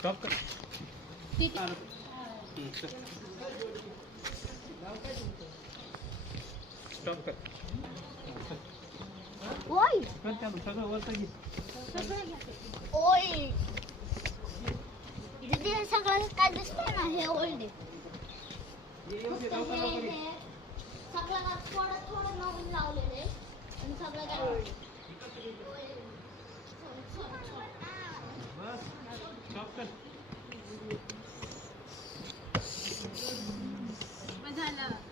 scrub कर ठीक है स्टॉप कर ओय कर चालू सगळं वरतं घे ओय दीदी हे सगळं काय दिसतंय ना हे ओल्ड सगळं थोडं थोडं नवीन लावलेलं आहे आणि सगळं काय ओल्ड 我来了。